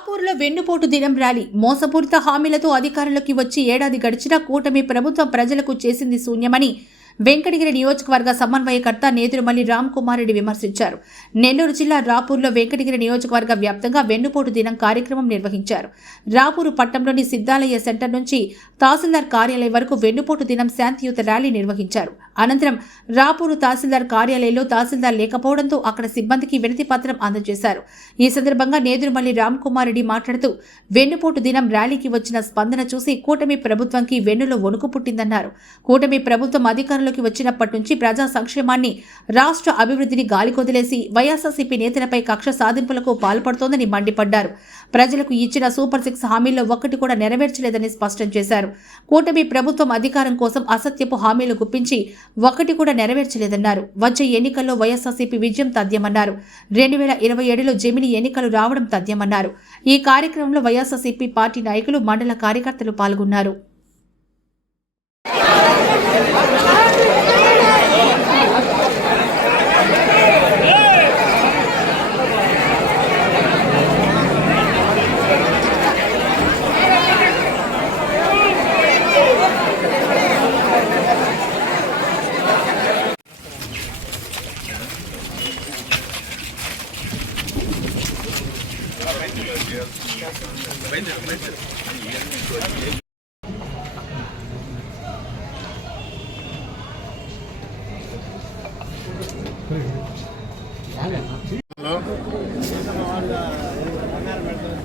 రాపూర్లో వెన్నుపోటు దినం ర్యాలీ. మోసపూరిత హామీలతో అధికారంలోకి వచ్చి ఏడాది గడిచినా కూటమి ప్రభుత్వం ప్రజలకు చేసింది శూన్యమని వెంకటగిరి నియోజకవర్గ సమన్వయకర్త నేదురుమల్లి రామ్ రెడ్డి విమర్శించారు. నెల్లూరు జిల్లా రాపూర్లో వెంకటగిరి నియోజకవర్గ వ్యాప్తంగా వెన్నుపోటు దినం కార్యక్రమం నిర్వహించారు. రాపూరు పట్టణంలోని సిద్ధాలయ సెంటర్ నుంచి తహసీల్దార్ కార్యాలయం వరకు వెన్నుపోటు దినం శాంతియుత ర్యాలీ నిర్వహించారు. అనంతరం రాపూరు తహసీల్దార్ కార్యాలయంలో తహసీల్దార్ లేకపోవడంతో అక్కడ సిబ్బందికి వినతి పత్రం అందజేశారు. ఈ సందర్భంగా నేదురుమల్లి రామ్ రెడ్డి మాట్లాడుతూ వెన్నుపోటు దినం ర్యాలీకి వచ్చిన స్పందన చూసి కూటమి ప్రభుత్వంకి వెన్నులో వణుకు పుట్టిందన్నారు. కూటమి ప్రభుత్వం అధికారులు అధికారంలోకి వచ్చినప్పటి నుంచి ప్రజా సంక్షేమాన్ని రాష్ట్ర అభివృద్ధిని గాలికొదిలేసి వైఎస్ఆర్సీపీ నేతలపై కక్ష సాధింపులకు పాల్పడుతోందని మండిపడ్డారు. ప్రజలకు ఇచ్చిన సూపర్ సిక్స్ హామీల్లో ఒక్కటి కూడా నెరవేర్చలేదని స్పష్టం చేశారు. కూటమి ప్రభుత్వం అధికారం కోసం అసత్యపు హామీలు గుప్పించి ఒకటి కూడా నెరవేర్చలేదన్నారు. వచ్చే ఎన్నికల్లో వైఎస్ఆర్సీపీ విజయం తథ్యమన్నారు. రెండు వేల ఇరవై ఏడులో జమిని ఎన్నికలు రావడం తథ్యమన్నారు. ఈ కార్యక్రమంలో వైఎస్ఆర్సీపీ పార్టీ నాయకులు మండల కార్యకర్తలు పాల్గొన్నారు.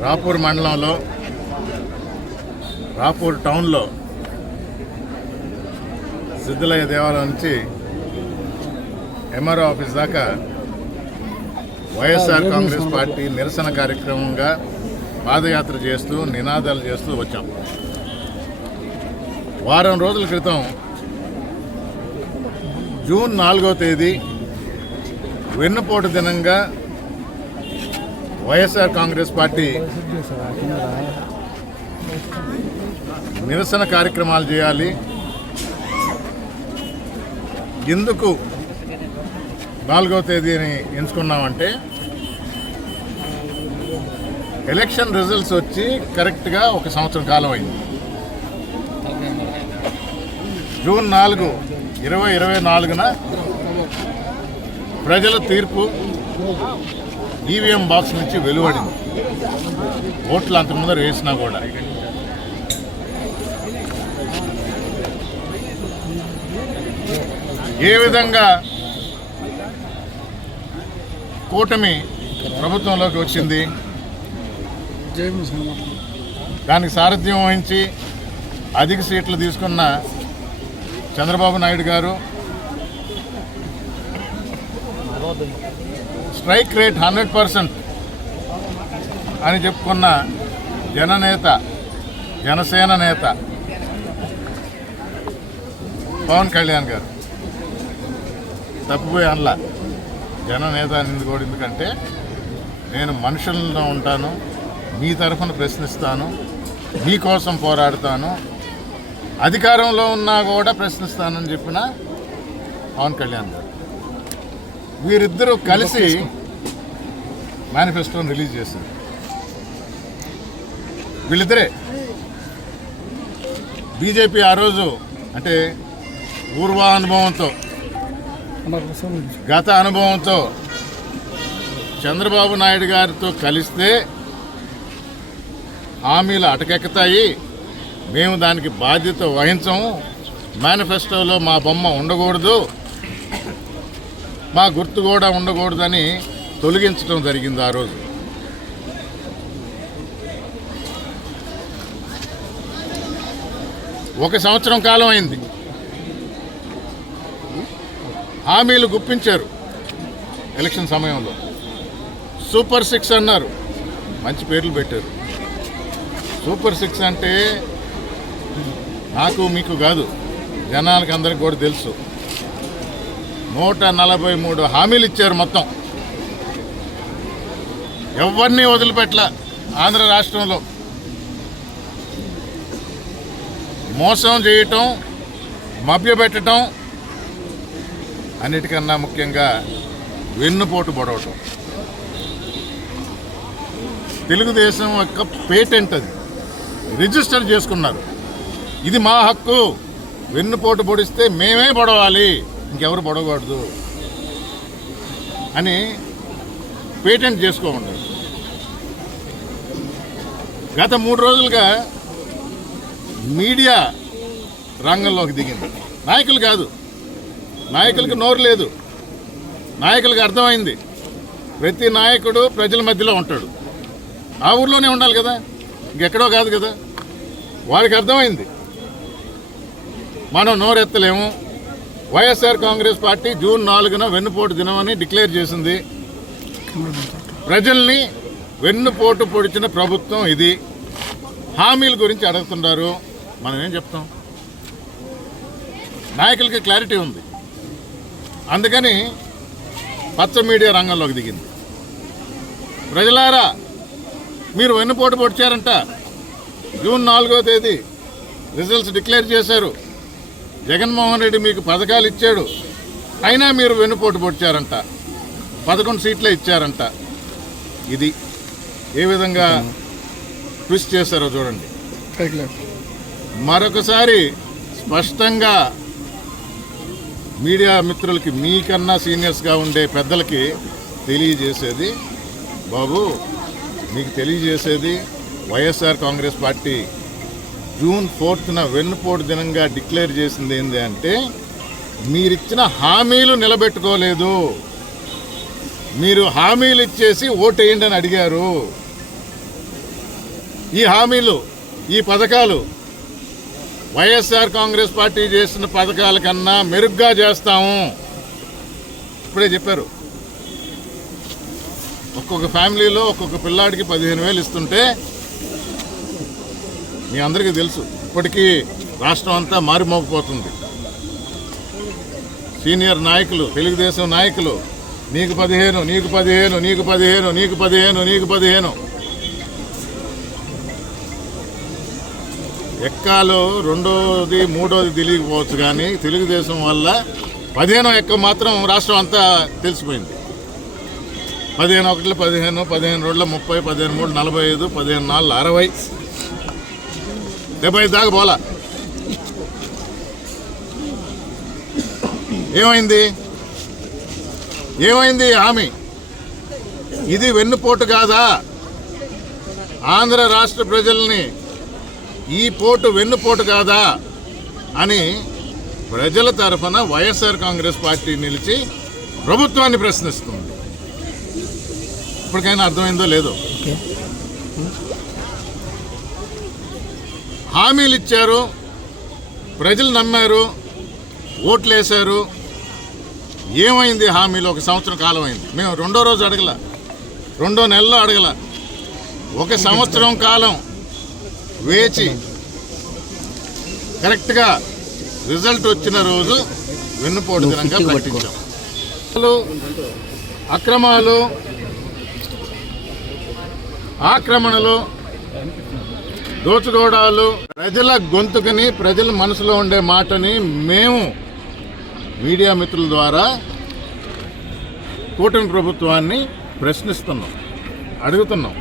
రాపూర్ మండలంలో రాపూర్ టౌన్లో సిద్ధులయ్య దేవాలయం నుంచి ఎంఆర్ఓ ఆఫీస్ దాకా వైఎస్ఆర్ కాంగ్రెస్ పార్టీ నిరసన కార్యక్రమంగా పాదయాత్ర చేస్తూ నినాదాలు చేస్తూ వచ్చాం. వారం రోజుల క్రితం జూన్ నాలుగో తేదీ వెన్నుపోటు దినంగా వైఎస్ఆర్ కాంగ్రెస్ పార్టీ నిరసన కార్యక్రమాలు చేయాలి. ఎందుకు నాలుగవ తేదీని ఎంచుకున్నామంటే ఎలక్షన్ రిజల్ట్స్ వచ్చి కరెక్ట్గా ఒక సంవత్సరం కాలం అయింది. జూన్ నాలుగు ఇరవై ఇరవై నాలుగున ప్రజల తీర్పు ఈవీఎం బాక్స్ నుంచి వెలువడింది. ఓట్లు అంత ముందర వేసినా కూడా. ఏ విధంగా కూటమి ప్రభుత్వంలోకి వచ్చింది? దానికి సారథ్యం వహించి అధిక సీట్లు తీసుకున్న చంద్రబాబు నాయుడు గారు స్ట్రైక్ రేట్ హండ్రెడ్ పర్సెంట్ అని చెప్పుకున్న జననేత జనసేన నేత పవన్ కళ్యాణ్ గారు తప్పిపోయి అనలా. జననేత అనేది కూడా ఎందుకంటే నేను మనుషుల్లో ఉంటాను మీ తరఫున ప్రశ్నిస్తాను మీకోసం పోరాడతాను అధికారంలో ఉన్నా కూడా ప్రశ్నిస్తానని చెప్పిన పవన్ కళ్యాణ్ గారు. వీరిద్దరూ కలిసి మేనిఫెస్టోని రిలీజ్ చేశారు. వీళ్ళిద్దరే. బీజేపీ ఆ రోజు అంటే పూర్వానుభవంతో గత అనుభవంతో చంద్రబాబు నాయుడు గారితో కలిస్తే హామీలు అటకెక్కుతాయి. మేము దానికి బాధ్యత వహించము. మేనిఫెస్టోలో మా బొమ్మ ఉండకూడదు. మా గుర్తు కూడా ఉండకూడదని తొలగించడం జరిగింది ఆ రోజు. ఒక సంవత్సరం కాలం అయింది. హామీలు గుప్పించారు ఎలక్షన్ సమయంలో. సూపర్ సిక్స్ అన్నారు. మంచి పేర్లు పెట్టారు. సూపర్ సిక్స్ అంటే నాకు మీకు కాదు జనాలకు అందరికి కూడా తెలుసు. నూట నలభై మూడు హామీలు ఇచ్చారు మొత్తం. ఎవరిని వదిలిపెట్టల ఆంధ్ర రాష్ట్రంలో. మోసం చేయటం మభ్యపెట్టడం అన్నిటికన్నా ముఖ్యంగా వెన్నుపోటు పొడవటం. తెలుగుదేశం యొక్క పేటెంట్ అది. రిజిస్టర్ చేసుకున్నారు. ఇది మా హక్కు. వెన్నుపోటు పొడిస్తే మేమే పొడవాలి. ఇంకెవరు పడవకూడదు అని పేటెంట్ చేసుకోండి గత మూడు రోజులుగా మీడియా రంగంలోకి దిగింది. నాయకులు కాదు. నాయకులకు నోరు లేదు. నాయకులకు అర్థమైంది. ప్రతి నాయకుడు ప్రజల మధ్యలో ఉంటాడు. ఆ ఊర్లోనే ఉండాలి కదా. ఇంకెక్కడో కాదు కదా. వారికి అర్థమైంది. మనం నోరెత్తలేము. వైఎస్ఆర్ కాంగ్రెస్ పార్టీ జూన్ నాలుగున వెన్నుపోటు దినమని డిక్లేర్ చేసింది. ప్రజల్ని వెన్నుపోటు పొడిచిన ప్రభుత్వం ఇది. హామీల గురించి అడుగుతున్నారు. మనం ఏం చెప్తాం? నాయకులకి క్లారిటీ ఉంది. అందుకని పచ్చ మీడియా రంగంలోకి దిగింది. ప్రజలారా మీరు వెన్నుపోటు పొడిచారంట. జూన్ నాలుగో తేదీ రిజల్ట్స్ డిక్లేర్ చేశారు. జగన్మోహన్ రెడ్డి మీకు పథకాలు ఇచ్చాడు. అయినా మీరు వెన్నుపోటు పొడిచారంట. పదకొండు సీట్లే ఇచ్చారంట. ఇది ఏ విధంగా ట్విస్ట్ చేశారో చూడండి. మరొకసారి స్పష్టంగా మీడియా మిత్రులకి మీకన్నా సీనియర్స్గా ఉండే పెద్దలకి తెలియజేసేది బాబు మీకు తెలియజేసేది వైఎస్ఆర్ కాంగ్రెస్ పార్టీ జూన్ ఫోర్త్న వెన్నుపోటు దినంగా డిక్లేర్ చేసింది ఏంటి అంటే మీరిచ్చిన హామీలు నిలబెట్టుకోలేదు. మీరు హామీలు ఇచ్చేసి ఓటేయండి అని అడిగారు. ఈ హామీలు ఈ పథకాలు వైఎస్ఆర్ కాంగ్రెస్ పార్టీ చేసిన పథకాల కన్నా మెరుగ్గా చేస్తాము. ఇప్పుడే చెప్పారు. ఒక్కొక్క ఫ్యామిలీలో ఒక్కొక్క పిల్లాడికి పదిహేను వేలు ఇస్తుంటే మీ అందరికీ తెలుసు ఇప్పటికీ రాష్ట్రం అంతా మారిమోగిపోతుంది సీనియర్ నాయకులు తెలుగుదేశం నాయకులు నీకు పదిహేను నీకు పదిహేను నీకు పదిహేను నీకు పదిహేను నీకు పదిహేను. ఎక్కాలో రెండోది మూడోది తెలియకపోవచ్చు కానీ తెలుగుదేశం వల్ల పదిహేను ఎక్క మాత్రం రాష్ట్రం అంతా తెలిసిపోయింది. పదిహేను ఒకటి పదిహేను పదిహేను రోజుల ముప్పై పదిహేను మూడు నలభై ఐదు పదిహేను నాలుగు అరవై. డెబ్బై ఐదు దాకా పోలా. ఏమైంది? ఏమైంది హామీ? ఇది వెన్నుపోటు కాదా? ఆంధ్ర రాష్ట్ర ప్రజల్ని ఈ పోటు వెన్నుపోటు కాదా? అని ప్రజల తరఫున వైఎస్ఆర్ కాంగ్రెస్ పార్టీ నిలిచి ప్రభుత్వాన్ని ప్రశ్నిస్తుంది. ఇప్పటికైనా అర్థమైందో లేదో? హామీలు ఇచ్చారు ప్రజలు నమ్మారు ఓట్లు వేశారు ఏమైంది హామీలు? ఒక సంవత్సరం కాలం అయింది. మేము రెండో రోజు అడగల. రెండో నెలలో అడగల. ఒక సంవత్సరం కాలం వేచి కరెక్ట్గా రిజల్ట్ వచ్చిన రోజు వెన్నుపోటు దినంగా ప్రకటించాం. అక్రమాలు ఆక్రమణలు దోచుకోవడాలు ప్రజల గొంతుకని ప్రజల మనసులో ఉండే మాటని మేము మీడియా మిత్రుల ద్వారా కూటమి ప్రభుత్వాన్ని ప్రశ్నిస్తున్నాం అడుగుతున్నాం.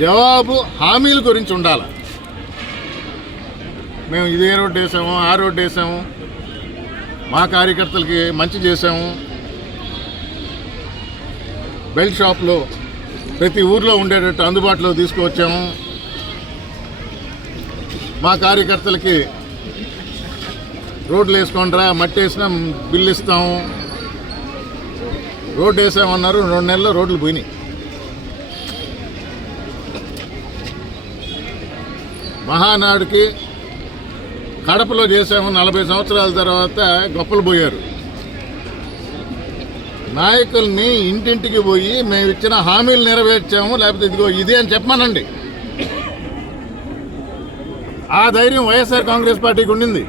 జవాబు హామీల గురించి ఉండాలి. మేము ఇదే రోడ్డు వేసాము ఆ రోడ్డు వేసాము మా కార్యకర్తలకి మంచి చేసాము. బెల్ట్ షాప్లో ప్రతి ఊర్లో ఉండేటట్టు అందుబాటులో తీసుకువచ్చాము. మా కార్యకర్తలకి రోడ్లు వేసుకోండిరా మట్టి వేసినా బిల్లు ఇస్తాము రోడ్డు వేసామన్నారు రెండు నెలల్లో రోడ్లు పోయినాయి. మహానాడుకి కడపలో చేసాము నలభై సంవత్సరాల తర్వాత గొప్పలు పోయారు. నాయకుల్ని ఇంటింటికి పోయి మేము ఇచ్చిన హామీలు నెరవేర్చాము లేకపోతే ఇదిగో ఇది అని చెప్పమనండి. ఆ ధైర్యం వైఎస్ఆర్ కాంగ్రెస్ పార్టీకి ఉండింది.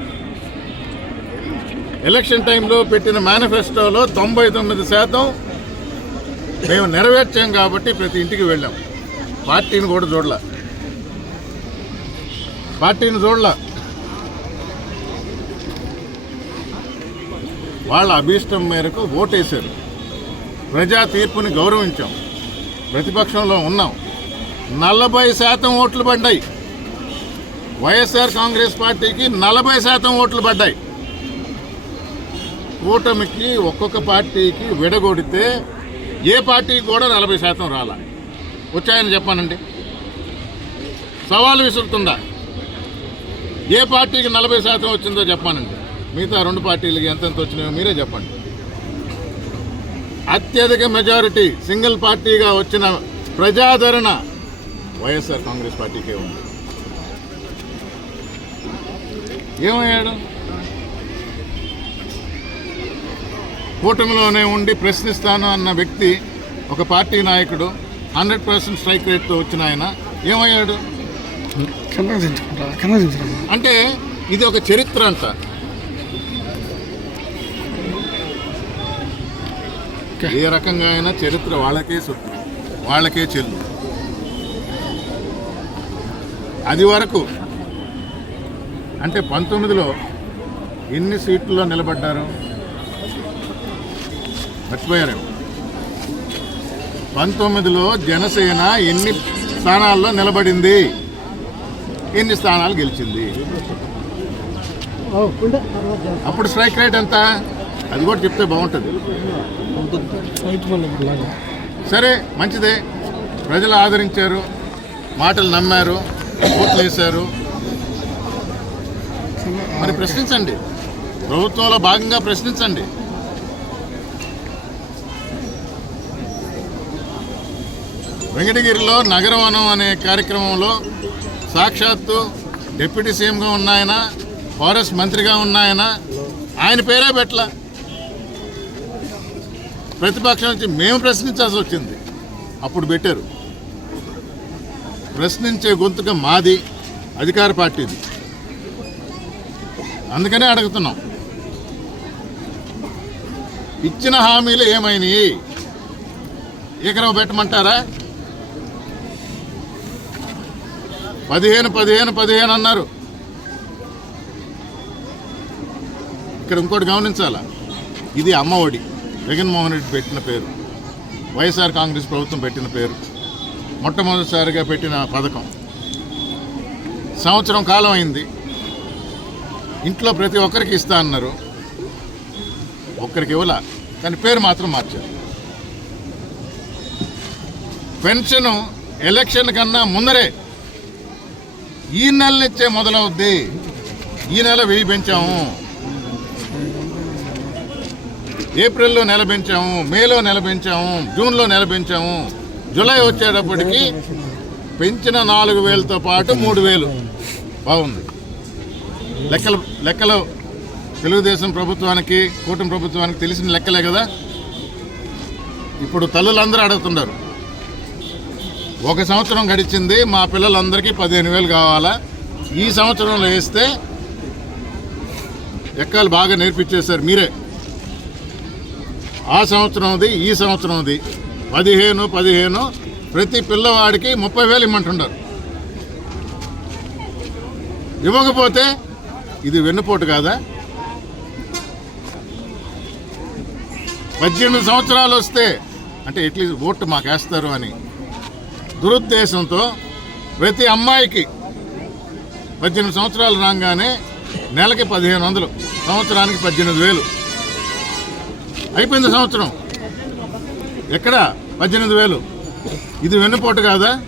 ఎలక్షన్ టైంలో పెట్టిన మేనిఫెస్టోలో తొంభై తొమ్మిది శాతం మేము నెరవేర్చాం కాబట్టి ప్రతి ఇంటికి వెళ్ళాం. పార్టీని కూడా చూడలే. పార్టీని చూడలే. వాళ్ళ అభీష్టం మేరకు ఓటేశారు. ప్రజా తీర్పుని గౌరవించాం. ప్రతిపక్షంలో ఉన్నాం. నలభై శాతం ఓట్లు పడ్డాయి. వైఎస్ఆర్ కాంగ్రెస్ పార్టీకి నలభై శాతం ఓట్లు పడ్డాయి. కూటమికి ఒక్కొక్క పార్టీకి విడగొడితే ఏ పార్టీకి కూడా నలభై శాతం రాలా. వచ్చాయని చెప్పానండి. సవాలు విసురుతుందా? ఏ పార్టీకి నలభై శాతం వచ్చిందో చెప్పానండి. మిగతా రెండు పార్టీలకి ఎంతెంత వచ్చినాయో మీరే చెప్పండి. అత్యధిక మెజారిటీ సింగిల్ పార్టీగా వచ్చిన ప్రజాదరణ వైఎస్ఆర్ కాంగ్రెస్ పార్టీకే ఉంది. ఏమయ్యాడు? కూటమిలోనే ఉండి ప్రశ్నిస్తాను అన్న వ్యక్తి ఒక పార్టీ నాయకుడు హండ్రెడ్ పర్సెంట్ స్ట్రైక్ రేట్తో వచ్చిన ఆయన ఏమయ్యాడు? అంటే ఇది ఒక చరిత్ర అంట. ఏ రకంగా అయినా చరిత్ర వాళ్ళకే సొత్తు వాళ్ళకే చెల్లు. అది వరకు అంటే పంతొమ్మిదిలో ఎన్ని సీట్లలో నిలబడ్డారు? మర్చిపోయారు. పంతొమ్మిదిలో జనసేన ఎన్ని స్థానాల్లో నిలబడింది? ఎన్ని స్థానాలు గెలిచింది? అప్పుడు స్ట్రైక్ రేట్ ఎంత? అది కూడా చెప్తే బాగుంటుంది. సరే మంచిదే. ప్రజలు ఆదరించారు మాటలు నమ్మారు ఓట్లు వేశారు. మరి ప్రశ్నించండి. ప్రభుత్వంలో భాగంగా ప్రశ్నించండి. వెంకటగిరిలో నగరవనం అనే కార్యక్రమంలో సాక్షాత్తు డిప్యూటీ సీఎంగా ఉన్న ఆయన ఫారెస్ట్ మంత్రిగా ఉన్న ఆయన ఆయన పేరే పెట్ల ప్రతిపక్షం నుంచి మేము ప్రశ్నించాల్సి వచ్చింది. అప్పుడు పెట్టారు. ప్రశ్నించే గొంతుక మాది అధికార పార్టీది. అందుకనే అడుగుతున్నాం. ఇచ్చిన హామీలు ఏమైనాయి? ఎకరం పెట్టమంటారా? పదిహేను పదిహేను పదిహేను అన్నారు. ఇక్కడ ఇంకోటి గమనించాలా? ఇది అమ్మఒడి. జగన్మోహన్ రెడ్డి పెట్టిన పేరు. వైఎస్ఆర్ కాంగ్రెస్ ప్రభుత్వం పెట్టిన పేరు. మొట్టమొదటిసారిగా పెట్టిన పథకం. సంవత్సరం కాలం అయింది. ఇంట్లో ప్రతి ఒక్కరికి ఇస్తా అన్నారు. ఒక్కరికి ఇవ్వాల. కానీ పేరు మాత్రం మార్చారు. పెన్షన్ ఎలక్షన్ కన్నా ముందరే ఈ నెల నుంచే మొదలవుద్ది. ఈ నెల వెయ్యి పెంచాము. ఏప్రిల్లో నెల పెంచాము. మేలో నెల పెంచాము. జూన్లో నెల పెంచాము. జూలై వచ్చేటప్పటికి పెంచిన నాలుగు వేలతో పాటు మూడు వేలు. బాగుంది. లెక్కలు లెక్కలు తెలుగుదేశం ప్రభుత్వానికి కూటమి ప్రభుత్వానికి తెలిసిన లెక్కలే కదా? ఇప్పుడు తల్లులందరూ అడుగుతున్నారు. ఒక సంవత్సరం గడిచింది మా పిల్లలందరికీ పదిహేను వేలు కావాలా? ఈ సంవత్సరంలో వేస్తే లెక్కలు బాగా నేర్పించేశారు మీరే. ఆ సంవత్సరంది ఈ సంవత్సరంది పదిహేను పదిహేను ప్రతి పిల్లవాడికి ముప్పై వేలు ఇమ్మంటున్నారు. ఇవ్వకపోతే ఇది వెన్నుపోటు కాదా? పద్దెనిమిది సంవత్సరాలు వస్తే అంటే ఎట్లీస్ట్ ఓటు మాకు వేస్తారు అని. దురుద్దేశంతో ప్రతి అమ్మాయికి పద్దెనిమిది సంవత్సరాలు రాగానే నెలకి పదిహేను వందలు సంవత్సరానికి పద్దెనిమిది వేలు. అయిపోయింది సంవత్సరం. ఎక్కడ? పద్దెనిమిది వేలు. ఇది వెన్నుపోటు కాదా?